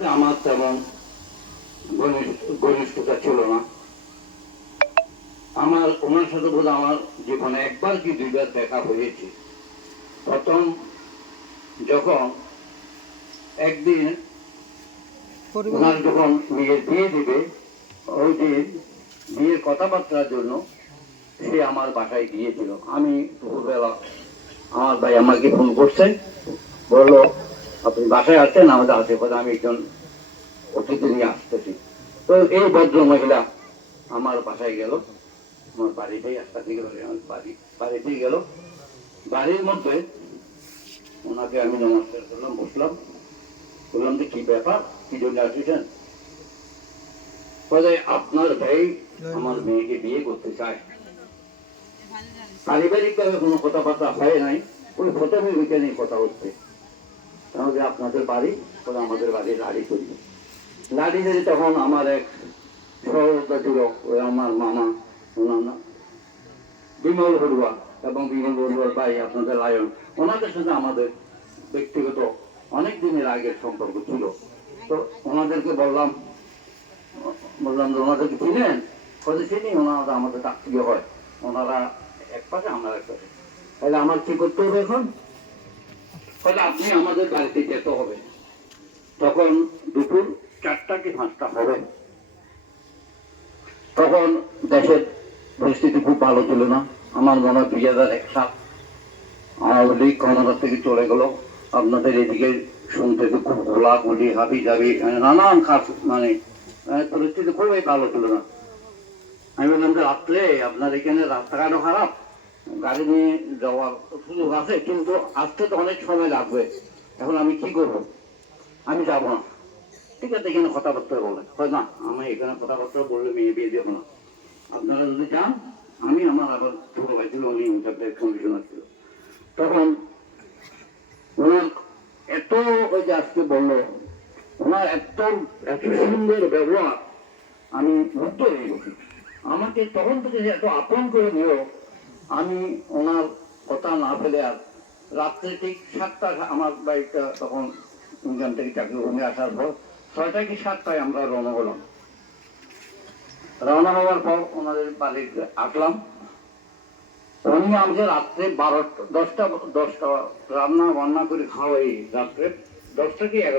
আমার তেমন ঘনিষ্ঠতা ছিল না। আমার ওনার সাথে বোধ আমার জীবনে একবার কি দুইবার দেখা হয়েছে। প্রথম যখন একদিন ওনার যখন মেয়ের বিয়ে দিবে, ওই দিন বিয়ের কথাবার্তার জন্য সে আমার বাসায় গিয়েছিল। আমি দুপুরবেলা আমার ভাই আমাকে ফোন করছে, বললো আপনি বাসায় আছেন? আমাদের আশেপাশে আমি একজন অতিথি নিয়ে আসতেছি। তো এই ভদ্র মহিলা আমার বাসায় গেল, আমার বাড়িতেই আসতে গেল, বাড়িতেই গেল। বাড়ির মধ্যে ওনাকে আমি নমস্কার করলাম, বসলাম, বললাম যে কি ব্যাপার, কি জন্য আসছেন? বলে আপনার ভাই আমার মেয়েকে বিয়ে করতে চায়। পারিবারিক ভাবে কোনো কথাবার্তা হয় নাই, ওই প্রথমে ওইখানে কথা হচ্ছে। তাহলে আপনাদের বাড়ি? বলে আমাদের বাড়ি লাড়ি করি। লাড়ি ধরে তখন আমার এক সহযোগিতা ছিল, ওই আমার মামা, ওনার নাম বিমল বড়ুয়া, এবং বিমল বড়ুয়ার ভাই আপনাদের লায়ন। ওনাদের সাথে আমাদের ব্যক্তিগত অনেক দিনের আগের সম্পর্ক ছিল। তো ওনাদেরকে বললাম যে ওনাদেরকে চিনেন? বলতে চিনি, ওনারা আমাদের আত্মীয় হয়, ওনারা এক পাশে আমরা এক পাশে। তাহলে আমার কি করতে হবে এখন? তাহলে আপনি আমাদের বাড়িতে যেতে হবে। তখন দুপুর 4টা কি 5টা হবে। তখন দেশের পরিস্থিতি খুব ভালো ছিল না। আমার মনে হয় 2001 সাল আওয়ামী লীগ ক্ষমতা থেকে চলে গেল। আপনাদের এদিকে শুনতেছে খুব গোলাগুলি, হাবি জাবি, নানান কাজ, মানে পরিস্থিতি খুবই ভালো ছিল না। আমি বললাম যে রাত্রে আপনার এখানে রাস্তাঘাটও খারাপ, গাড়ি নিয়ে যাওয়ার সুযোগ আছে, কিন্তু আসতে তো অনেক সময় লাগবে। এখন আমি কি করব? আমি যাবো না। ঠিক আছে, এখানে কথাবার্তা বলে না, আমি এখানে কথাবার্তা বললে মেয়ে বিয়ে দেবো না। আপনারা যদি যান, আমি আমার আবার ছোট ভাই ছিল, উনি কমিশনার ছিল। তখন ওনার এত, ওই যে আজকে বললো, ওনার এত এত সুন্দর ব্যবহার, আমি মুগ্ধ হয়ে গেছি। আমাকে তখন থেকে এত আপন করে দিল, আমি ওনার কথা না ফেলে আর রাত্রে ঠিক 7টা, আমার বাড়িটা তখন ইনকাম থেকে চাকরি ঘুমে আসার পর 6টা কি 7টায় আমরা রওনা হলাম। রওনা হওয়ার পর ওনাদের বাড়িতে আসলাম। উনি আমাকে রাত্রে 10টা রান্না বান্না করে খাওয়াই, রাত্রে 10টা কি 11